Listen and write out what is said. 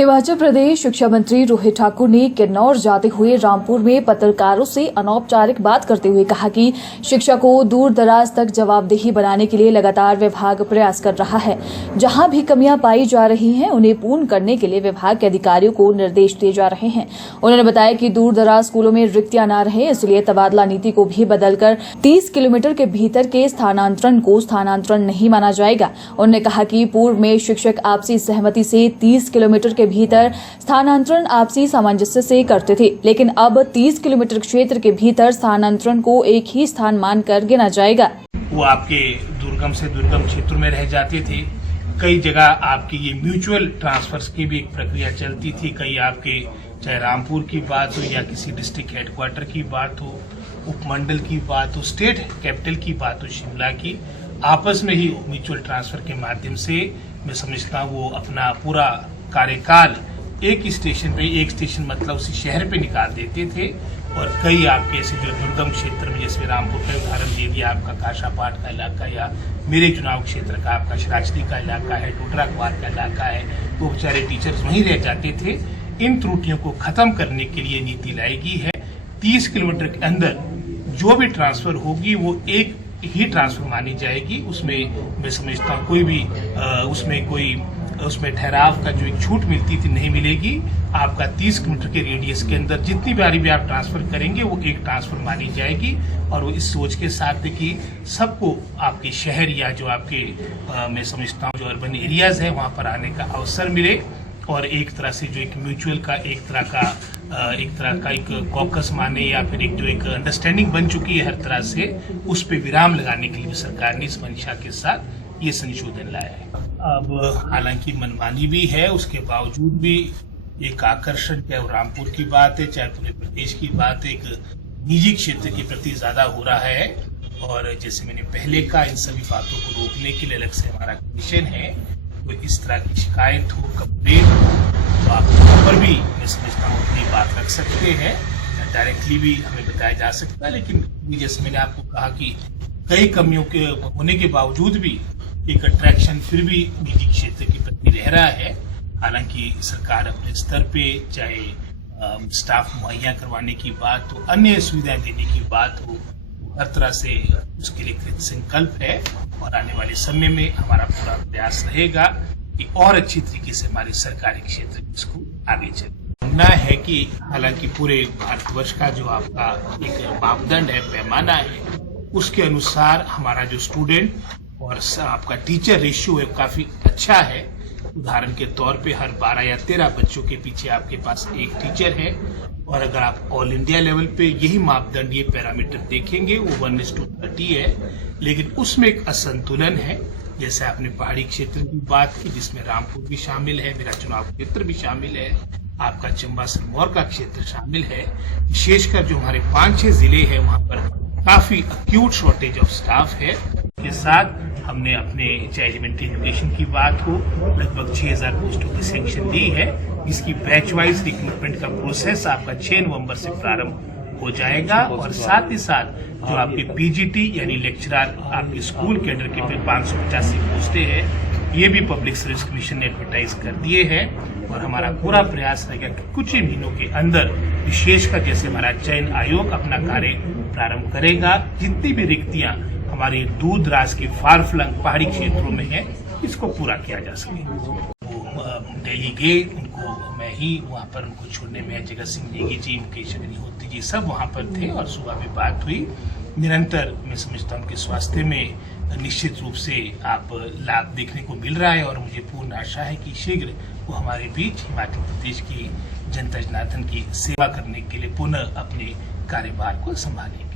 हिमाचल प्रदेश शिक्षा मंत्री रोहित ठाकुर ने किन्नौर जाते हुए रामपुर में पत्रकारों से अनौपचारिक बात करते हुए कहा कि शिक्षा को दूर दराज तक जवाबदेही बनाने के लिए लगातार विभाग प्रयास कर रहा है। जहां भी कमियां पाई जा रही हैं उन्हें पूर्ण करने के लिए विभाग के अधिकारियों को निर्देश दिए जा रहे हैं। उन्होंने बताया कि दूर दराज स्कूलों में रिक्तियां न रहे, इसलिए तबादला नीति को भी बदलकर 30 किलोमीटर के भीतर के स्थानांतरण को स्थानांतरण नहीं माना जाएगा। उन्होंने कहा कि पूर्व में शिक्षक आपसी सहमति से 30 किलोमीटर के भीतर स्थानांतरण आपसी सामंजस्य से करते थे, लेकिन अब 30 किलोमीटर क्षेत्र के भीतर स्थानांतरण को एक ही स्थान मानकर गिना जाएगा। वो आपके दुर्गम से दुर्गम क्षेत्रों में रह जाते थे। कई जगह आपकी ये म्यूचुअल ट्रांसफर्स की भी एक प्रक्रिया चलती थी। कई आपके चाहे रामपुर की बात हो या किसी डिस्ट्रिक्ट हेडक्वार्टर की बात हो, उपमंडल की बात हो, स्टेट कैपिटल की बात हो, शिमला की, आपस में ही म्यूचुअल ट्रांसफर के माध्यम से मैं समझता हूँ वो अपना पूरा कार्यकाल एक स्टेशन पे, एक स्टेशन मतलब उसी शहर पे निकाल देते थे। और कई आपके ऐसे जो दुर्गम क्षेत्र में, जैसे रामपुर का उदाहरण दे दिया, आपका काशापाट का इलाका या मेरे चुनाव क्षेत्र का आपका शराजली का इलाका है, टोटरा कुआर का इलाका है, वो बेचारे टीचर्स वहीं रह जाते थे। इन त्रुटियों को खत्म करने के लिए नीति लाएगी है 30 किलोमीटर के अंदर जो भी ट्रांसफर होगी वो एक ही ट्रांसफर मानी जाएगी। उसमें मैं समझता हूँ कोई भी उसमें ठहराव का जो एक छूट मिलती थी नहीं मिलेगी। आपका 30 किलोमीटर के रेडियस के अंदर जितनी बारी भी आप ट्रांसफर करेंगे वो एक ट्रांसफर मानी जाएगी। और वो इस सोच के साथ है कि सबको आपके शहर या जो आपके मैं समझता हूँ जो अर्बन एरियाज है वहाँ पर आने का अवसर मिले और एक तरह से जो एक म्यूचुअल का एक तरह का एक कॉकस माने या फिर एक जो एक अंडरस्टैंडिंग बन चुकी है हर तरह से, उस पे विराम लगाने के लिए सरकार ने इस मंशा के साथ ये संशोधन लाया है। अब हालांकि मनमानी भी है, उसके बावजूद भी एक आकर्षण, चाहे रामपुर की बात है चाहे पूरे प्रदेश की बात है, एक निजी क्षेत्र के प्रति ज्यादा हो रहा है। और जैसे मैंने पहले कहा, इन सभी बातों को रोकने के लिए अलग से हमारा कमीशन है। तो इस तरह की शिकायत हो, कंप्लेन तो आप वहाँ पर भी मैं समझता हूँ अपनी बात रख सकते हैं, डायरेक्टली भी हमें बताया जा सकता है। लेकिन जैसे मैंने आपको कहा कि कई कमियों के होने के बावजूद भी एक अट्रैक्शन फिर भी निजी क्षेत्र के प्रति रह रहा है। हालांकि सरकार अपने स्तर पे चाहे स्टाफ मुहैया करवाने की बात हो, अन्य सुविधाएं देने की बात हो, हर तरह से उसके लिए कृत संकल्प है। और आने वाले समय में हमारा पूरा प्रयास रहेगा कि और अच्छी तरीके से हमारे सरकारी क्षेत्र में इसको आगे चले। मानना है कि हालांकि पूरे भारतवर्ष का जो आपका एक मापदंड है, पैमाना है, उसके अनुसार हमारा जो स्टूडेंट और आपका टीचर रेशियो है काफी अच्छा है। उदाहरण के तौर पे हर 12 या 13 बच्चों के पीछे आपके पास एक टीचर है। और अगर आप ऑल इंडिया लेवल पे यही मापदंड, ये पैरामीटर देखेंगे वो 1:30 है। लेकिन उसमें एक असंतुलन है। जैसे आपने पहाड़ी क्षेत्र की बात की जिसमें रामपुर भी शामिल है, मेरा चुनाव क्षेत्र भी शामिल है, आपका चंबा सिरमौर का क्षेत्र शामिल है। विशेषकर जो हमारे 5-6 जिले हैं वहां पर काफी अक्यूट शॉर्टेज ऑफ स्टाफ है। के साथ हमने अपने चाहे एलिमेंट्री एजुकेशन की बात हो, लगभग 6000 पोस्टों की सैंक्शन दी है। इसकी बैच वाइज रिक्रूटमेंट का प्रोसेस आपका 6 नवंबर से प्रारंभ हो जाएगा। और साथ ही साथ जो आपके पीजीटी यानी लेक्चरर आपके स्कूल कैडर के 585 पोस्टें हैं, ये भी पब्लिक सर्विस कमीशन ने एडवर्टाइज कर दिए हैं। और हमारा पूरा प्रयास रहेगा कि कुछ ही महीनों के अंदर, विशेषकर जैसे हमारा चयन आयोग अपना कार्य प्रारंभ करेगा, जितनी भी रिक्तियां हमारे दूर दराज के फार फ्लंग पहाड़ी क्षेत्रों में है, इसको पूरा किया जा सके। वो दिल्ली गए, उनको मैं ही वहाँ पर उनको छोड़ने में, जगत सिंह नेगी जी, मुकेश अग्निहोत्री जी सब वहाँ पर थे और सुबह में बात हुई। निरंतर मैं समझता हूँ कि स्वास्थ्य में निश्चित रूप से आप लाभ देखने को मिल रहा है और मुझे पूर्ण आशा है कि शीघ्र वो हमारे बीच हिमाचल प्रदेश की जनता जनार्दन की सेवा करने के लिए पुनः अपने कार्यभार को संभालेंगे।